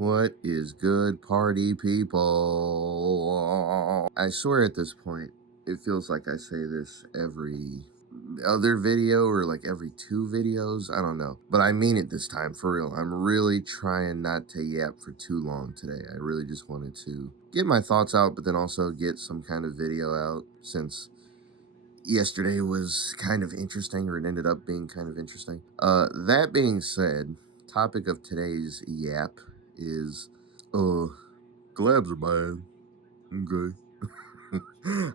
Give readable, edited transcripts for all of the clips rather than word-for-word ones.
What is good, party people? I swear at this point, it feels like I say this every other video or like every 2 videos. I don't know. But I mean it this time, for real. I'm really trying not to yap for too long today. I really just wanted to get my thoughts out, but then also get some kind of video out since yesterday was kind of interesting, or it ended up being kind of interesting. That being said, topic of today's yap is, collabs are bad. Okay.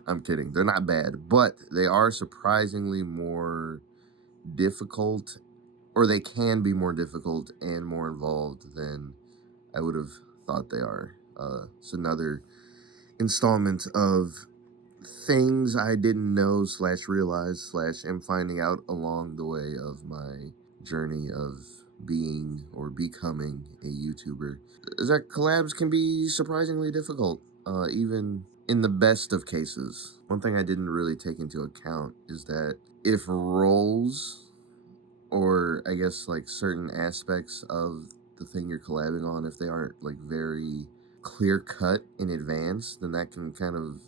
I'm kidding. They're not bad, but they are surprisingly more difficult, or they can be more difficult and more involved than I would have thought they are. It's another installment of things I didn't know / realize / am finding out along the way of my journey of being or becoming a YouTuber. Is that collabs can be surprisingly difficult, even in the best of cases. One thing I didn't really take into account is that if roles, or I guess like certain aspects of the thing you're collabing on, if they aren't like very clear cut in advance, then that can kind of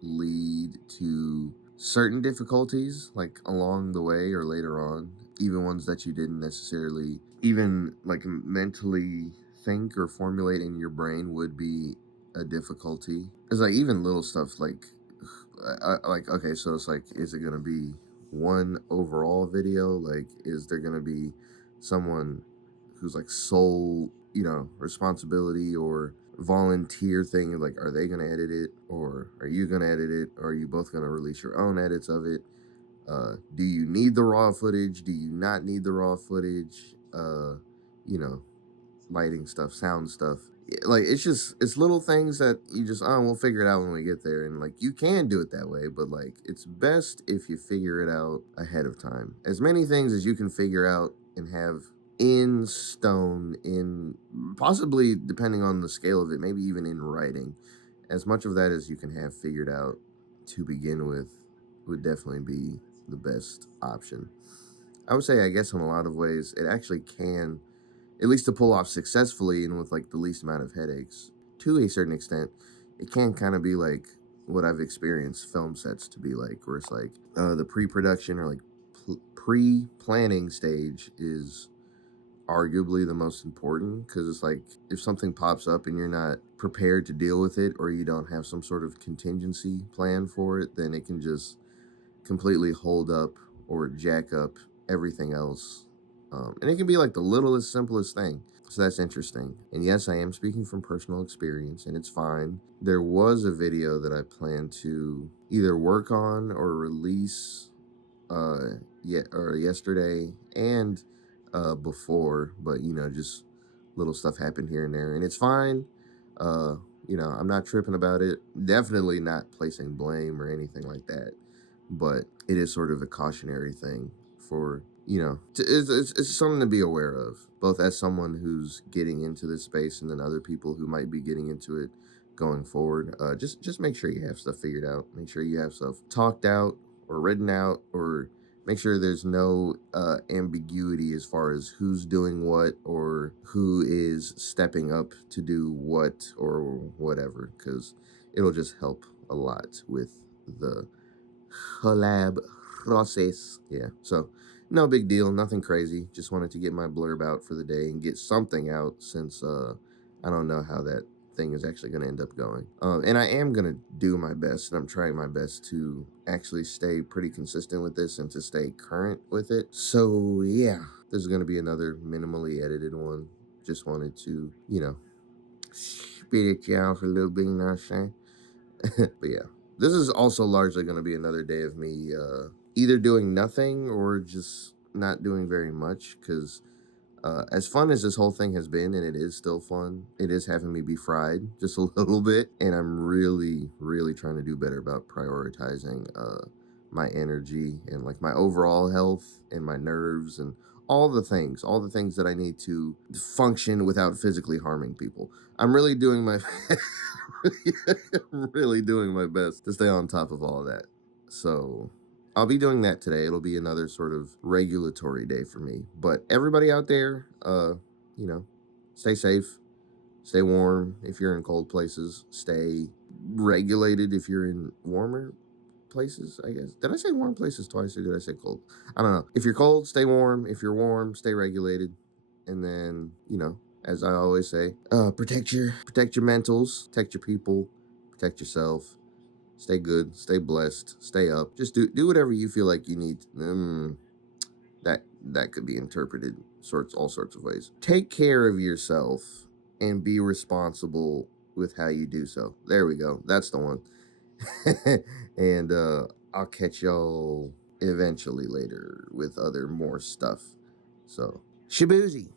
lead to certain difficulties like along the way or later on, even ones that you didn't necessarily even like mentally think or formulate in your brain would be a difficulty. It's like even little stuff like okay, so it's like, is it gonna be one overall video? Like, is there gonna be someone who's like sole, responsibility or volunteer thing? Like, are they gonna edit it, or are you gonna edit it, or are you both gonna release your own edits of it? Do you need the raw footage? Do you not need the raw footage? Lighting stuff, sound stuff. Like, it's little things that you just, we'll figure it out when we get there. And like, you can do it that way, but like, it's best if you figure it out ahead of time. As many things as you can figure out and have in stone, in possibly, depending on the scale of it, maybe even in writing, as much of that as you can have figured out to begin with would definitely be the best option. I would say, I guess in a lot of ways, it actually can, at least to pull off successfully and with like the least amount of headaches, to a certain extent, it can kind of be like what I've experienced film sets to be like, where it's like the pre-production or like pre-planning stage is arguably the most important, because it's like if something pops up and you're not prepared to deal with it, or you don't have some sort of contingency plan for it, then it can just completely hold up or jack up everything else. And it can be like the littlest, simplest thing. So that's interesting. And yes, I am speaking from personal experience, and it's fine. There was a video that I planned to either work on or release yesterday and before, but just little stuff happened here and there, and it's fine. I'm not tripping about it. Definitely not placing blame or anything like that, but it is sort of a cautionary thing for, it's something to be aware of, both as someone who's getting into this space and then other people who might be getting into it going forward. Just make sure you have stuff figured out. Make sure you have stuff talked out or written out, or make sure there's no ambiguity as far as who's doing what or who is stepping up to do what or whatever, because it'll just help a lot with the collab process. Yeah, so no big deal, nothing crazy. Just wanted to get my blurb out for the day and get something out, since I don't know how that thing is actually going to end up going. And I am going to do my best, and I'm trying my best to actually stay pretty consistent with this and to stay current with it. So yeah, this is going to be another minimally edited one. Just wanted to, spit it y'all for a little bit, you know what I'm saying? But yeah, this is also largely going to be another day of me either doing nothing or just not doing very much, because as fun as this whole thing has been, and it is still fun, it is having me be fried just a little bit, and I'm really, really trying to do better about prioritizing my energy and like my overall health and my nerves and all the things that I need to function without physically harming people. I'm really doing my I'm really doing my best to stay on top of all of that. So I'll be doing that today. It'll be another sort of regulatory day for me. But everybody out there, stay safe, Stay warm if you're in cold places. Stay regulated if you're in warmer places, I guess. Did I say warm places twice or did I say cold? I don't know. If you're cold, stay warm. If you're warm, stay regulated. And then, you know, as I always say, protect your mentals, protect your people, protect yourself. Stay good, stay blessed, stay up. Just do whatever you feel like you need. That could be interpreted all sorts of ways. Take care of yourself and be responsible with how you do so. There we go. That's the one. And I'll catch y'all eventually later with more stuff. So, Shaboozy.